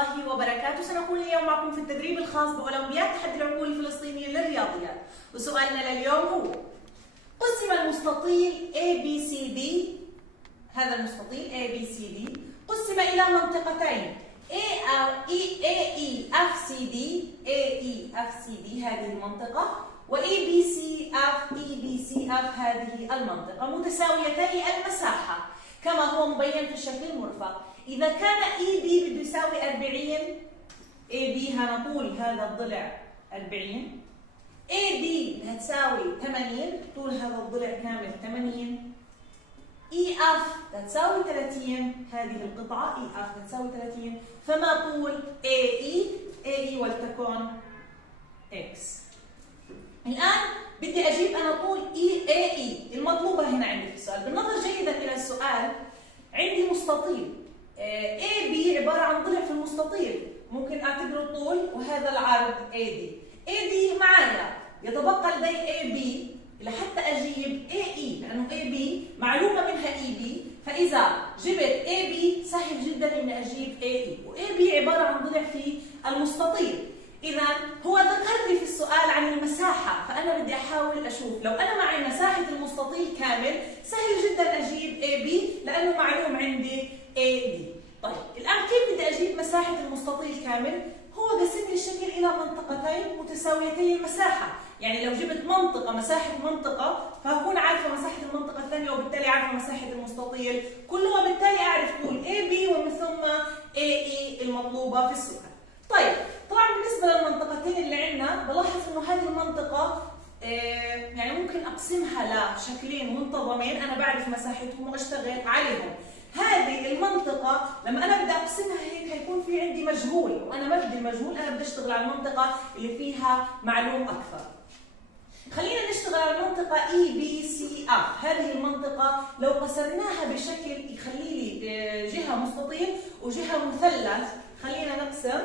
الله وبركاته. سنكون اليوم معكم في التدريب الخاص بأولمبياد تحدي العقول الفلسطينية للرياضيات، وسؤالنا لليوم هو: قسم المستطيل ABCD، هذا المستطيل ABCD قسم إلى منطقتين AEFCD هذه المنطقة، وABCF هذه المنطقة متساويتي المساحة كما هو مبين في الشكل المرفق. إذا كان EB بده يساوي 40، AB هنقول هذا الضلع 40، AD بدها تساوي 80، طول هذا الضلع كامل 80، EF بدها تساوي 30، هذه القطعة EF بدها تساوي 30، فما طول AE ولتكن X. الآن بدي أجيب أنا طول AE المطلوبة هنا عندي في السؤال. بالنظر جيدا إلى السؤال، عندي مستطيل AB عبارة عن ضلع في المستطيل، ممكن أعتبره طول وهذا العرض AD معايا، يتبقى لدي AB لحتى أجيب AE، لأنه AB معلومة منها EB، فإذا جبت AB سهل جدا إني أجيب AE، وAB عبارة عن ضلع في المستطيل. إذا هو ذكر لي في السؤال عن المساحة، فأنا بدي أحاول أشوف لو أنا معي مساحة المستطيل كامل سهل جدا أجيب AB لأنه معلوم عندي AD. طيب الآن كيف بدي أجيب مساحة المستطيل كامل؟ هو قسم لي الشكل إلى منطقتين متساويتي المساحة، يعني لو جبت منطقة مساحة منطقة فهكون عارفة مساحة المنطقة الثانية وبالتالي عارفة مساحة المستطيل كله، وبالتالي أعرف طول AB ومن ثم AE المطلوبة في السؤال. طيب طبعا بالنسبة للمنطقتين اللي عندنا بلاحظ إنه هذه المنطقة يعني ممكن أقسمها لشكلين منتظمين أنا بعرف مساحتهم وأشتغل عليهم. هذه المنطقة لما أنا بدي أقسمها هيك هيكون في عندي مجهول، وأنا ما بدي المجهول، أنا بدي أشتغل على المنطقة اللي فيها معلوم أكثر. خلينا نشتغل على المنطقة EBCF. هذه المنطقة لو قسمناها بشكل يخلي لي جهة مستطيل وجهة مثلث، خلينا نقسم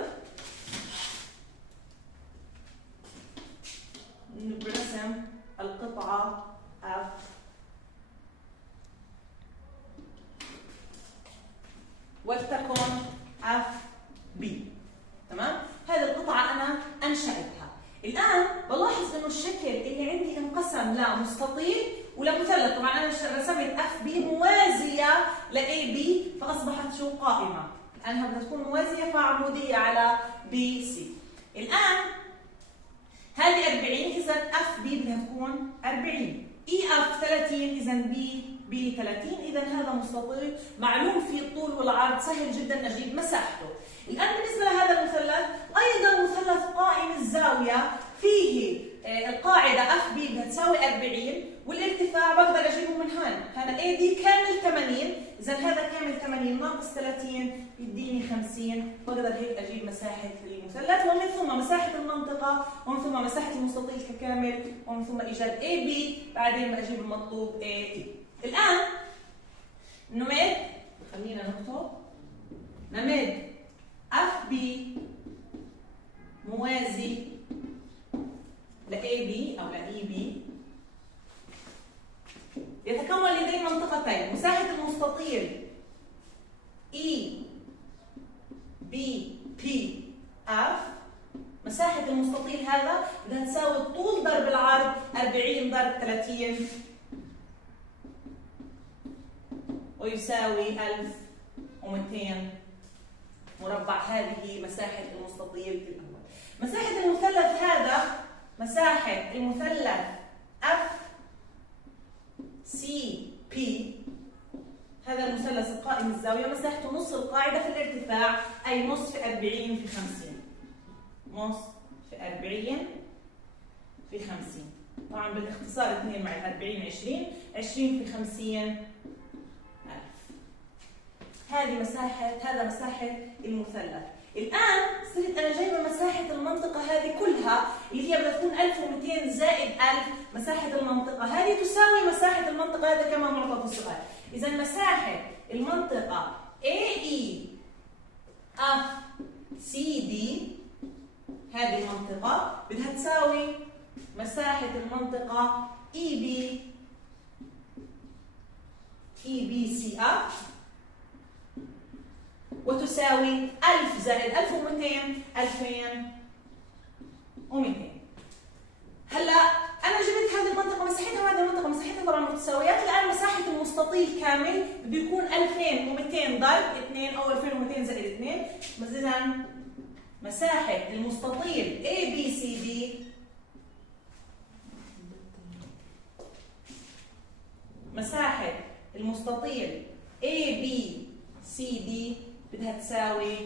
برسم القطعة F ولتكن FB. تمام؟ هذه القطعة أنا أنشأتها. الآن بلاحظ إنه الشكل اللي عندي انقسم لمستطيل ولمثلث، طبعا أنا رسمت FB موازية لAB فأصبحت شو؟ قائمة. لأنها بدها تكون موازية فعمودية على BC. الآن هذه 40، إذا FB بدها تكون 40، EF 30، إذا B 30، إذا هذا مستطيل معلوم فيه الطول والعرض، سهل جدا أجيب مساحته. الآن بالنسبة لهذا المثلث أيضا مثلث قائم الزاوية، فيه القاعدة FB بدها تساوي 40 والارتفاع بقدر أجيبه من هون، هذا AD كامل 80، إذا هذا كامل 80 ناقص 30 يديني 50، بقدر هيك أجيب مساحة المثلث ومن ثم مساحة المنطقة ومن ثم مساحة المستطيل ككامل ومن ثم إيجاد AB، بعدين بجيب المطلوب AE. الآن نمد، خلينا نكتب نمد FB موازي لAB أو لEB، يتكون لدي منطقتين، مساحة المستطيل EBPF، مساحة المستطيل هذا بدها تساوي الطول ضرب العرض 40 ضرب 30 ويساوي 1200 مربع. هذه مساحة المستطيل الأول. مساحة المثلث هذا، مساحة المثلث FCP، هذا المثلث القائم الزاوية مساحته نص القاعدة في الارتفاع، أي نص في 40 في 50. نص في 40 في 50. طبعا بالاختصار 2 مع 40 20 في 50 هذه مساحة، هذا مساحة المثلث. الآن صرت أنا جايبة مساحة المنطقة هذه كلها اللي هي بدها تكون 1200 زائد 1000، مساحة المنطقة هذه تساوي مساحة المنطقة هذا كما معطى في السؤال. إذا مساحة المنطقة AEFCD هذه المنطقة بدها تساوي مساحة المنطقة EBCF وتساوي 1000 زائد 1200 2200. هلا انا جبت هذه المنطقه مساحتها وهذه المنطقه مساحتها طبعا متساويات. الان مساحه المستطيل كامل بده يكون 2200 ضرب 2 او 2200 زائد 2. بس اذا مساحه المستطيل ABCD مساحه المستطيل ABCD بدها تساوي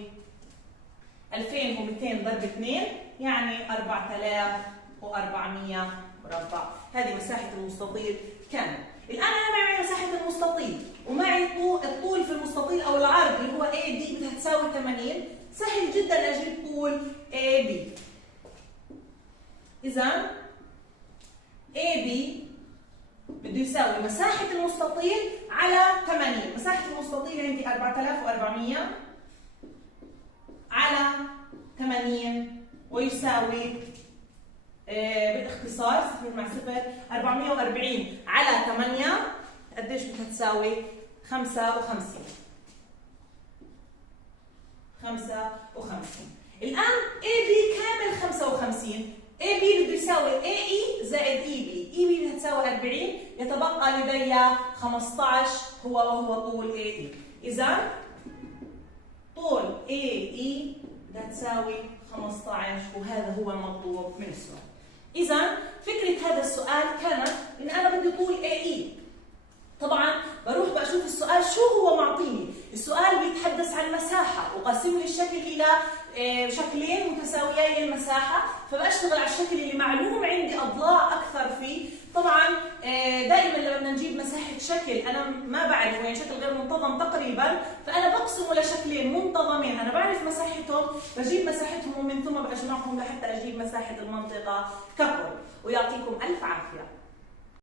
2200 ضرب 2 يعني 4400 مربع. هذه مساحة المستطيل كامل. الآن أنا معي مساحة المستطيل ومعي الطول في المستطيل أو العرض اللي هو AD بدها تساوي 80. سهل جدا أجيب طول AB. إذا AB بده يساوي مساحة المستطيل على 80. مساحة المستطيل عندي 4400 على 80 ويساوي بالاختصار 0 مع 0 440 على 8 قديش بدها تساوي؟ 55. الآن AB كامل 55. AB بده يساوي AE زائد EB. EB بدها تساوي 40 يتبقى لدي 15 وهو طول AE. إذا طول AE بدها تساوي 15 وهذا هو المطلوب من السؤال. إذا فكرة هذا السؤال كانت إن أنا بدي طول AE. طبعا بروح بشوف السؤال شو هو معطيني. السؤال بيتحدث عن مساحة وقسم لي الشكل إلى شكلين متساويي المساحة، فبشتغل على الشكل اللي معلوم عندي أضلاع أكثر فيه. طبعا دائما لما بدنا نجيب مساحة شكل أنا ما بعرف يعني شكل غير منتظم تقريبا، فأنا بقسمه لشكلين منتظمين أنا بعرف مساحتهم، بجيب مساحتهم ومن ثم بجمعهم لحتى أجيب مساحة المنطقة ككل. ويعطيكم ألف عافية.